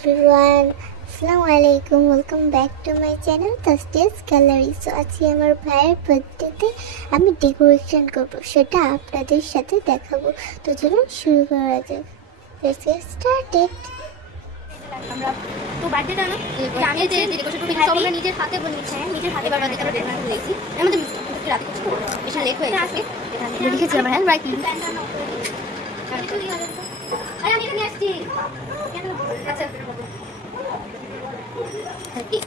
Everyone अस्सलाम वालेकुम welcome back to my channel तस्तीस गैलाরি। सो আজকে আমার ভাইয়ের বার্থডেতে আমি ডেকোরেশন করব, সেটা আপনাদের সাথে দেখাবো। তো চলুন শুরু করা যাক। Let's get started. আমরা তো বার্থডেটা না আমি যে ডেকোরেশন করব সব আমরা নিজের হাতে বানিয়েছি, নিজের হাতে বারবার আমরা ডেকোরেশন করেছি। আমাদের মিস্টেক রাতে কিছু বেশি লেট হয়ে গেছে। এখানে লিখেছি আমরা হ্যান্ড রাইটিং। আরে আমি এখানে আসছি। আচ্ছা হ্যাপি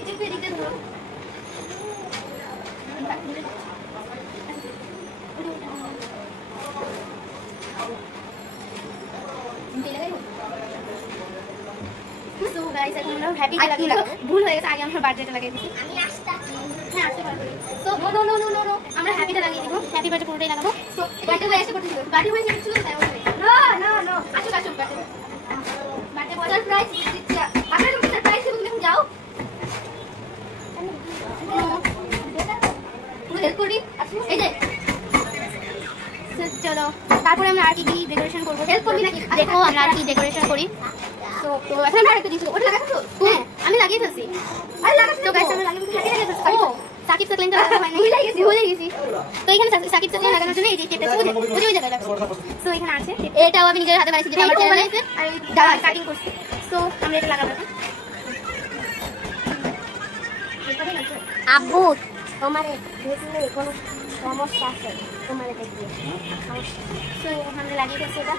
এটা পেরিতে ধরো। সো গাইস এখন আমরা হ্যাপি লাগাই ভুল হয়ে গেছে, আগে আমরা বার্থডেটা লাগিয়ে দিছি। আমি আসছি। হ্যাঁ আসতে পারবো। সো নো আমরা হ্যাপিটা লাগিয়ে দিব। হ্যাপি বার্থডে পুরোটাই লাগাবো। সো বার্থডে বয় এসে করতেছিল, বার্থডে বয় এসে ছিল তাই বলে নো আসো বার্থডে বয় সারপ্রাইজ দিচ্ছি। আপনারা তো সারপ্রাইজ দিবেন, এখন যাও পুরো হেল্প করি। এই যে চলো তারপরে আমরা আর কি ডেকোরেশন করবো। হেল্প করবি নাকি? দেখো আমরা আর কি ডেকোরেশন করি। তো এখন আমরা আরেকটা দিয়েছিল, ওটা লাগাচ্ছো? হ্যাঁ আমি লাগিয়ে ফেলছি। আরে লাগাচ্ছো? তো গাইস আমরা লাগিয়ে ফেলছি। ও সাকিব সাকলাইনটা লাগানো হয় না, ভুলে গেছি। তো এখানে সাকিব সাকলাইন লাগানোর জন্য এই যে টেপটা ছিল ওই জায়গায় লাগছে। তো এখানে আছে, এটাও আমি নিজের হাতে বানিয়েছি, যেটা আমার চ্যানেলে আছে আর দাঁড়া কাটিং করছি। তো আমরা এটা লাগাবো। আব্বু তোমার দেখলে কোনো সমস্যা আছে? তোমার দেখলে সমস্যা? তো আমরা লাগিয়ে ফেলছি এটা।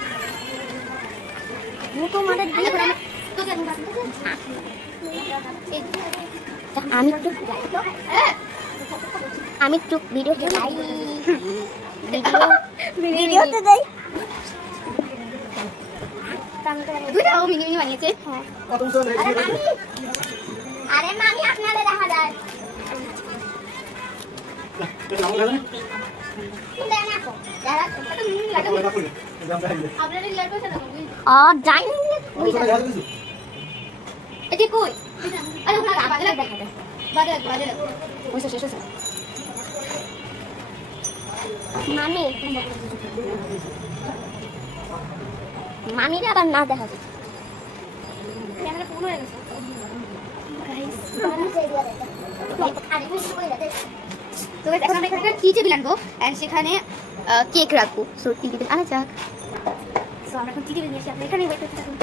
আমি একটু ভিডিওতে যাই, ভিডিওতে যাই। দুইটাও মিনি বানিয়েছে। আরে মামি আপনাদের দেখা যায় और जाइन এটি কই? আরে ওটা বাজে লাগবে, বাজে লাগবে। ওইসব শেষ হয়েছে। মামি মামির আবার না দেখা যায়। ক্যামেরা ফুল হয়ে গেছে গাইস। তো এখন আমরা এখানে টি টেবিল আনবো এন্ড সেখানে কেক রাখবো। সো টি টেবিল আনা যাক। সো আমরা এখন টি টেবিল নিয়ে আসি, আমরা এখানে ওয়েট করতে থাকুন।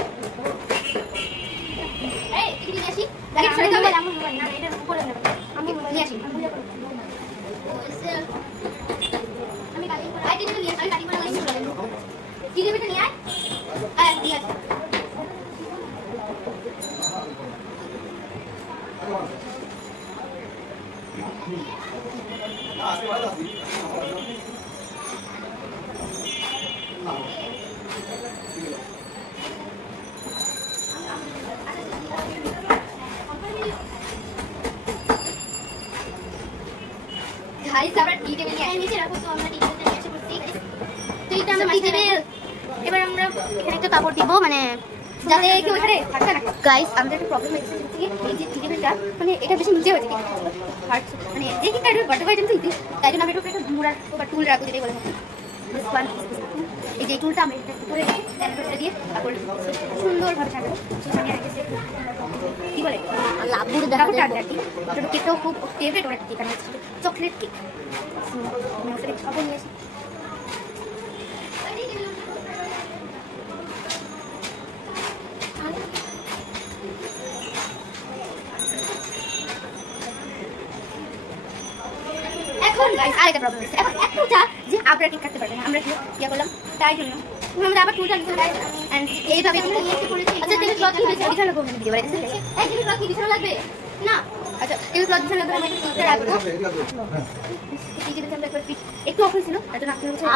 এই টি টেবিল নিয়ে আসি, গাইস সরে যাও। না এটা উপরে নেব, আমি নিয়ে আসি। আমি কাটিং করে টি টেবিল নিয়ে আসি, কাটিং করে নিয়ে আসি। টি টেবিলটা নিয়ে আয়। হ্যাঁ নিয়ে আসি। গাইস আমরা টি টেবিল নিয়ে নিচে রাখো। তো আমরা টি টেবিলটা নিয়ে এসে বসছি। তো এটা আমরা টি টেবিল এবার আমরা এখানে একটা কাপড় দিব, মানে যাতে কেউ এখানে থাকতে না। গাইস আমাদের একটা প্রবলেম হয়েছে যে এই যে টি টেবিলটা মানে এটা বেশি নিচে হয়েছে, মানে যে কি কাটবে বাটে বাটে তুলতে, তাই জন্য আমরা একটা মুড়ার বা টুল রাখবো, যেটাই বলে থাকি। এই যে টুলটা আমরা এটা করে রেখে ট্যাপটা দিয়ে তারপর সুন্দরভাবে ছাড়বো। সেখানে আগে কি বলে লাভুর দেখাবো টার্কি। ছোট কেকটাও খুব ফেভারিট ওর কেক, আর চকলেট কেক। আমি ওটা খাবো নিয়ে আসি। এখন গাইস আরেকটা প্রবলেম হচ্ছে, এখন একটা যে আপনারা কেক কাটতে পারবেন না, আমরা কি ইয়া করলাম, তাই জন্য আমরা আবার টুলটা নিতে গাইস এন্ড এইভাবে আমরা নিয়ে এসে করেছি। আচ্ছা টেবিল ক্লথ কি হয়েছে? বিছানা করব ভিডিও বানাইতে। এই টেবিল ক্লথ কি বিছানা লাগবে না? আচ্ছা টেবিল ক্লথ বিছানা লাগবে, আমরা কেকটা রাখবো। এই যে আমরা একটু অফ হয়েছিল তাই জন্য আপনি হচ্ছে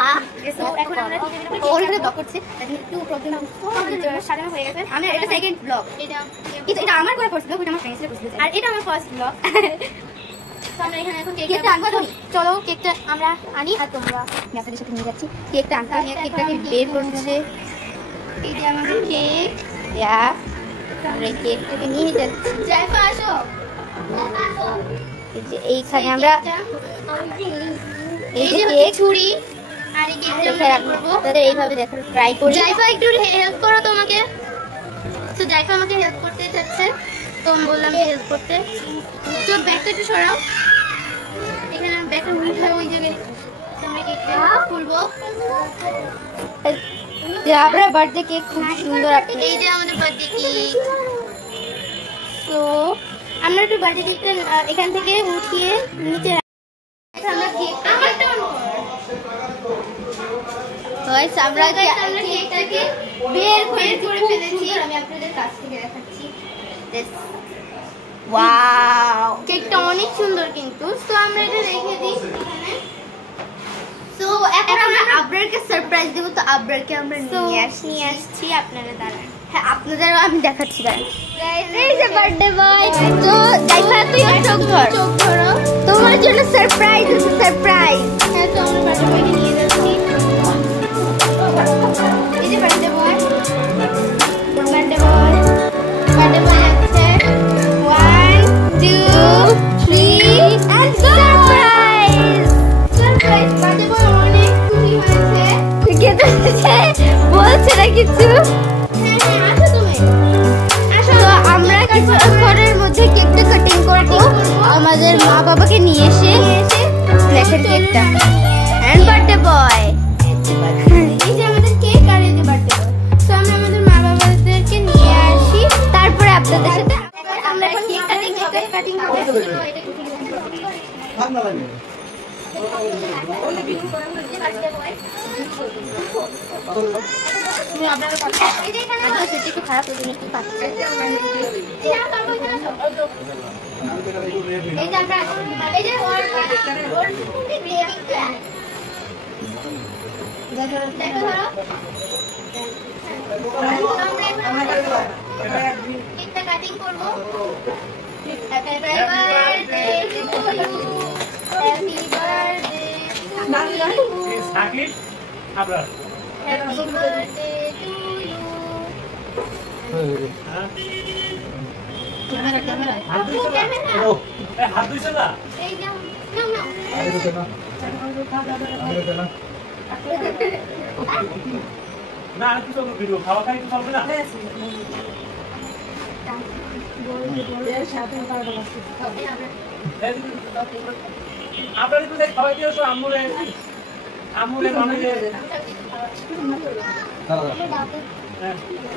সো এখন আমরা ওইখানে ব্লগ করছি, তাই জন্য একটু প্রবলেম হচ্ছে। আমাদের সাজানো হয়ে গেছে। আমি এটা সেকেন্ড ব্লগ, এটা আমার করা ফার্স্ট ব্লগ, এটা আমার ফ্রেন্ডসের করছিল, আর এটা আমার ফার্স্ট ব্লগ। তো আমরা এখানে এখন কেকটা আনবো। চলো কেকটা আমরা আনি আর তোমরা আপনাদের সাথে নিয়ে যাচ্ছি। কেকটা আনতে নিয়ে কেকটাকে বের করছে। এই যে আমাদের কেক, ইয়া আমরা কেকটাকে নিয়ে যাচ্ছি। জাইফা আসো। এই যে এইখানে আমরা এই যে কেক ছুরি আর এই কেকটা আমরা রাখবো। তাহলে এইভাবে দেখো ট্রাই করি। জাইফা একটু হেল্প করো তোমাকে। তো জাইফা আমাকে হেল্প করতে চাচ্ছে, তো আমি বললাম যে হেল্প করতে। তো ব্যাগটা একটু সরাও, এখানে ব্যাগটা উঠায় ওই জায়গায় আমরা কেকটা খুলবো। যে আপনার বার্থডে কেক খুব সুন্দর, এই যে আমাদের বার্থডে কেক। তো আমরা একটু বার্থডে কেকটা এখান থেকে উঠিয়ে নিচে আমরা কেকটাকে বের করে ফেলেছি। আমি আপনাদের কাছ থেকে দেখাচ্ছি। ওয়াও, কেকটা অনেক সুন্দর কিন্তু। তো আমরা এটা রেখে দিই এখানে। তো এখন আমরা আবরারকে সারপ্রাইজ দেব। তো আবরারকে আমরা নিয়ে আসছি আপনারা দাঁড়ান। হ্যাঁ, আপনাদেরও আমি দেখাচ্ছি দাঁড়ান। এই যে বার্থডে বয়। তো জাইফা তুই চোখ ধরো, তোমার জন্য সারপ্রাইজ আছে, সারপ্রাইজ। হ্যাঁ, তো আমরা বার্থডে বয়কে নিয়ে যাচ্ছি। এই যে বার্থডে বয় আছে। 1 2 3 and সারপ্রাইজ। বার্থডে বয় অনেক খুশি হয়েছে। বলছে না কিছু। আসো তুমি, আসো। আমরা কিছুক্ষণের মধ্যে কেকটা কাটিং করবো, আমাদের মা বাবাকে নিয়ে এসে ফ্ল্যাশের কেকটা। এন্ড বার্থডে বয়, এই যে আমাদের কেক আর এই যে বার্থডে বয়। তো আমরা আমাদের মা বাবাদেরকে নিয়ে আসি, তারপরে আপনাদের সাথে আমরা এখন কেক কাটিং করবো। খারাপ কাটিং করবো। Happy birthday to you. Happy birthday to you. Happy birthday to you. Camera. হাত দিছ না? এই যাও। না আর কিছু ভিডিও খাওয়া খাই তো চলবে না। আপনারা একটু খাওয়াই দিও আম্মুরে মানে যে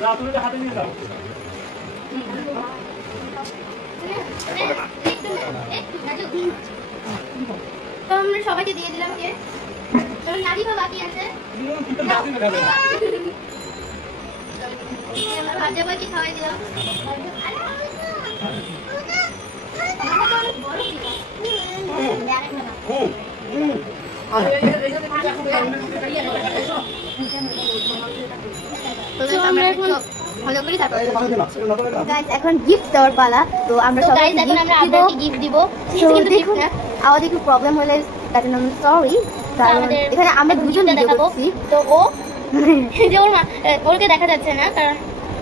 রাতুরে হাতে নিয়ে যাও। তো আমরা সবাইকে দিয়ে দিলাম কে তো নাদিফা বাকি আছে আমরা বার্থডে বয়কে খাওয়াই দিলাম। এখন গিফট দেওয়ার পালা। তো আমরা সবাই গিফট দিব। আমাদের একটু প্রবলেম হলে তার জন্য আমি সরি, কারণ এখানে আমরা দুজন দেখাবো। তো ও যে ওরকে দেখা যাচ্ছে না, কারণ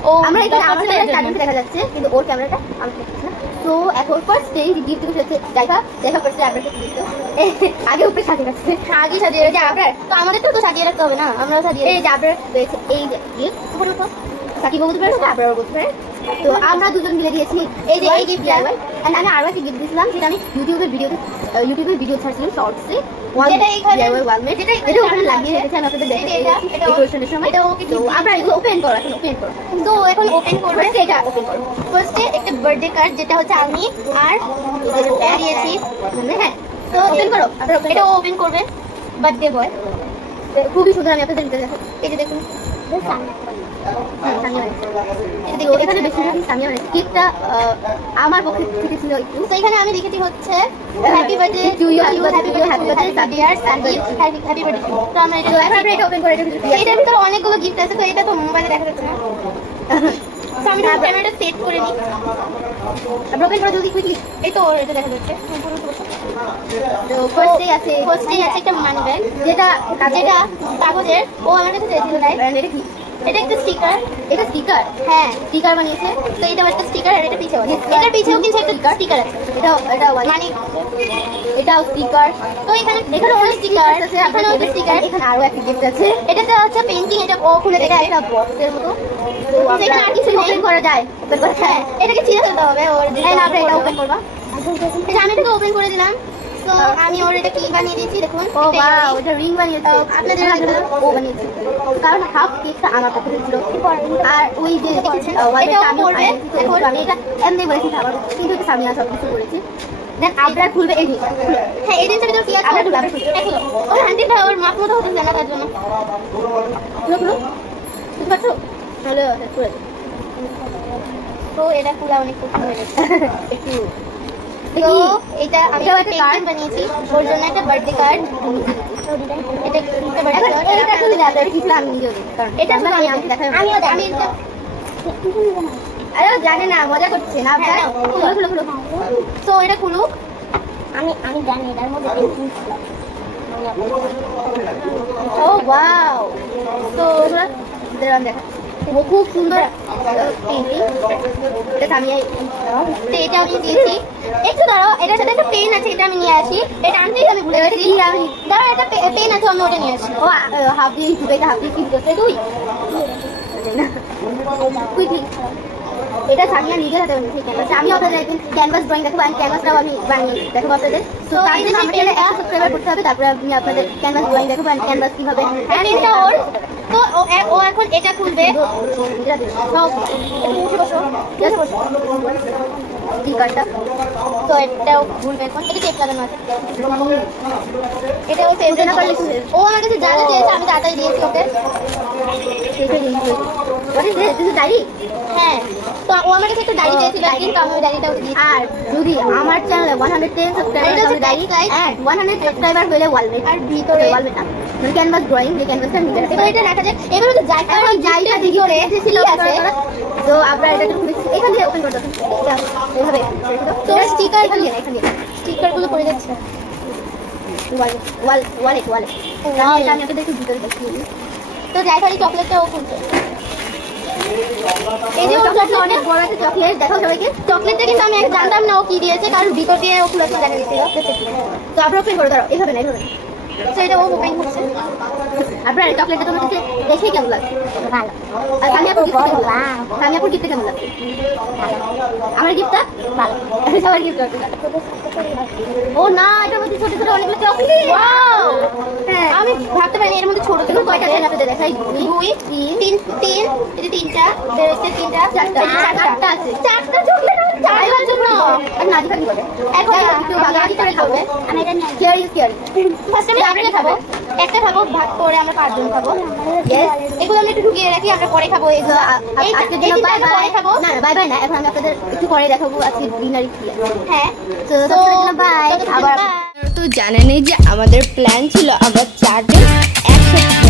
ও আমরা এখানে আমাদের ক্যামেরাটা দেখা যাচ্ছে কিন্তু ওর ক্যামেরাটা আমি দেখছি না। তো এখন ফার্স্ট ডে গিফট দিতে হচ্ছে দেখা করতে আপনাকে দিতে আগে উপরে সাজিয়ে রাখছে, আগে সাজিয়ে রাখছে আপনার। তো আমাদের তো সাজিয়ে রাখতে হবে না, আমরাও সাজিয়ে। এই যে আপনার পেয়েছে এই যে গিফট উপরে তো সাকিব বলতে পারে, আপনারা বলতে পারে। তো আমরা দুজন মিলে দিয়েছি এই যে এই গিফট। আমি আরো একটা গিফট দিয়েছিলাম, যেটা আমি ইউটিউবের ভিডিও ছাড়ছিলাম শর্টসে। যেটা এইখানে ওয়ালমেট, এটা ওখানে লাগিয়ে রেখেছি আমি আপনাদের দেখাচ্ছি ডেকোরেশনের সময়। এটা ওকে তো আমরা এগুলো ওপেন করব, এখন ওপেন করব। তো এখন ওপেন করব, এটা ওপেন করব। ফার্স্টে একটা বার্থডে কার্ড, যেটা হচ্ছে আমি আর দিয়েছি। হ্যাঁ, তো ওপেন করো, এটা ওপেন করবে বার্থডে বয়। খুবই সুন্দর, আমি আপনাদের দেখাচ্ছি। এই যে দেখুন এখানে বেশিরভাগই সামিয়া মানে কেকটা আমার পক্ষে থেকে ছিল একটু। তো এখানে আমি লিখেছি হচ্ছে happy birthday to you, happy birthday সাদিয়ার সাদিয়া, হ্যাপি বার্থডে। তো আমরা এটা ওপেন করে রেখেছি। এটার ভিতরে অনেকগুলো গিফট আছে, তো এটা তো মোবাইলে দেখা যাচ্ছে না। তো আমি ক্যামেরাটা সেট করে নিই। ওপেন করে জলদি কুইকলি। এই তো এটা দেখা যাচ্ছে। তো ফার্স্টে আছে একটা মানি ব্যাগ, যেটা কাগজের। ও আমার কাছে চেয়েছিল, এটা কি? এটা একটা স্টিকার। এটা স্টিকার? হ্যাঁ, স্টিকার বানিয়েছে। তো এটা একটা স্টিকার আর এটা পিছেও আছে। এটার পিছেও কিন্তু একটা স্টিকার আছে। এটা মানে এটাও স্টিকার। তো এখানে অনেক স্টিকার আছে, এখানে একটা স্টিকার। এখানে আরো একটা গিফট আছে, এটাতে হচ্ছে পেইন্টিং। এটা ও খুলে দেখা একটা বক্সের মতো। এখানে আর কিছু ওপেন করা যায়, ওপেন করা যায়, এটাকে ছিঁড়ে ফেলতে হবে ওর। হ্যাঁ, আমরা এটা ওপেন করব। এটা আমি এটাকে ওপেন করে দিলাম। তো আমি ওর এটা কি বানিয়ে দিয়েছি দেখুন। ও বাহ, ওটা রিং বানিয়েছে। আপনাদের ও বানিয়েছে, কারণ হাফ কেকটা আমার পকেটে ছিল। আর ওই যে দেখেছেন এটা আমি করবে। এখন আমি এটা এমনি বলেছি খাবার, কিন্তু এটা সামিয়া সব কিছু করেছি। দেন আবরার খুলবে এই জিনিসটা। হ্যাঁ, এই জিনিসটা ভিতরে কি আছে? আবরার খুলবে। দেখো ওর হ্যান্ডিটা ওর মাপ মতো হতে জানা, তার জন্য খুলো খুলো। বুঝতে পারছো? হ্যালো, খুলে দাও। তো এটা খোলা অনেক কঠিন হয়ে গেছে একটু। তো এটা আমি একটা কার্ড বানিয়েছি ওর জন্য, একটা বার্থডে কার্ড। এটা একটা বার্থডে কার্ড। এটা খুলে দাও, এটা কিছু আমি নিজেও দিই, কারণ এটা তো আমি দেখাই। আমি এটা আরে জানি না, মজা করছে না। আপনারা খুলো খুলো খুলো। তো এটা খুলো। আমি জানি এর মধ্যে পেন্টিং ছিল। ও ওয়াও, তো ওরা দেখুন, দেখা ও খুব সুন্দর পেন্টিং। এটা আমি এটা আমি দিয়েছি। একটু দাঁড়াও, এটার সাথে একটা পেন আছে, এটা আমি নিয়ে আসি। এটা আনতেই আমি ভুলে গেছি। আমি দাঁড়াও, একটা পেন আছে, আমি ওটা নিয়ে আসি। ও হাফ দিয়ে এটা হাফ দিয়ে কি করতে তুই তুই ঠিক। এটা সামিয়া নিজের হাতে বানিয়েছে ক্যানভাস। আমি আপনাদের একদিন ক্যানভাস ড্রয়িং দেখাবো, আর ক্যানভাসটাও আমি বানিয়ে দেখাবো আপনাদের। তো তার জন্য আমাকে একটা সাবস্ক্রাইবার করতে হবে, তারপরে আমি আপনাদের ক্যানভাস ড্রয়িং দেখাবো, আর ক্যানভাস কিভাবে এটা ওর। তো ও এখন এটা খুলবে। তো এটাও খুলবে এখন। এটা টেপ লাগানো আছে, এটা ও ফেলবে না পারলে খুলবে। ও আমার কাছে যা যা চেয়েছে আমি তাড়াতাড়ি দিয়েছি ওকে। ডায়েরি, হ্যাঁ, তো ও আমার কাছে একটা ডায়েরি চেয়েছিল একদিন, তো আমি ওই ডায়েরিটাও দিয়েছি। আর যদি আমার চ্যানেলে 110 সাবস্ক্রাইবার হলে ডায়েরি, আর 100 সাবস্ক্রাইবার হলে ওয়ালমেট। আর ভিতরে ওয়ালমেট না, মানে ক্যানভাস ড্রয়িং, যে ক্যানভাসটা নিতে হবে। তো এটা রাখা যায়। এবার হচ্ছে জায়গা দিকে ছিল আছে। তো আপনারা এটা একটু এখান থেকে ওপেন করতে এইভাবে। তো স্টিকার এখানে স্টিকারগুলো পড়ে যাচ্ছে। ওয়ালেট এটা আমি আপনাদের একটু ভিতরে দেখিয়ে দিই। তো জায়গারি চকলেটটাও খুলছে। এই যে চকলেট, অনেক বড় একটা চকলেট। দেখো সবাইকে, চকলেটটা কিন্তু আমি জানতাম না ও কি দিয়েছে, কারণ ভিতর দিয়ে ও খুলে দেখা দিয়েছিল। তো আপনারা ওপেন করে দাঁড়াও, এইভাবে না, এইভাবে। তো এটা ও ওপেন করছে। আপনার চকলেটটা তোমার কাছে দেখে কেমন লাগছে? ভালো। আর আমি আপনার গিফট কেমন লাগছে? আমি আপনার গিফট কেমন লাগছে? আমার গিফটটা ভালো। সবার গিফট ও না, এটার মধ্যে ছোট ছোট অনেকগুলো চকলেট। ওয়াও, হ্যাঁ, আমি ভাবতে পারিনি এর মধ্যে ছোট ছোট কয়টা আছে। আপনাদের দেখাই, 2 3 3 এই যে 3টা, এর হচ্ছে 3টা, 4টা আছে। 4টা চকলেট আমি 4টা জন্য আর না দিতে হবে। এখন একটু ভাগাভাগি করে খাবো। আমি এটা নিয়ে কেয়ার ইজ কেয়ার। ফার্স্ট আমি আমরা খাবো, একটা খাবো, ভাগ করে আমরা 5 জন খাবো। यस, এগুলো আমি একটু ঢুকিয়ে রাখি, আমরা পরে খাবো। এগুলো আজকের জন্য বাই বাই। না বাই বাই না, এখন আমি আপনাদের একটু পরে দেখাবো আজকে ডিনার কি। হ্যাঁ, তো বাই। আবার তো জানেনই যে আমাদের প্ল্যান ছিল আমরা 4 জন একসাথে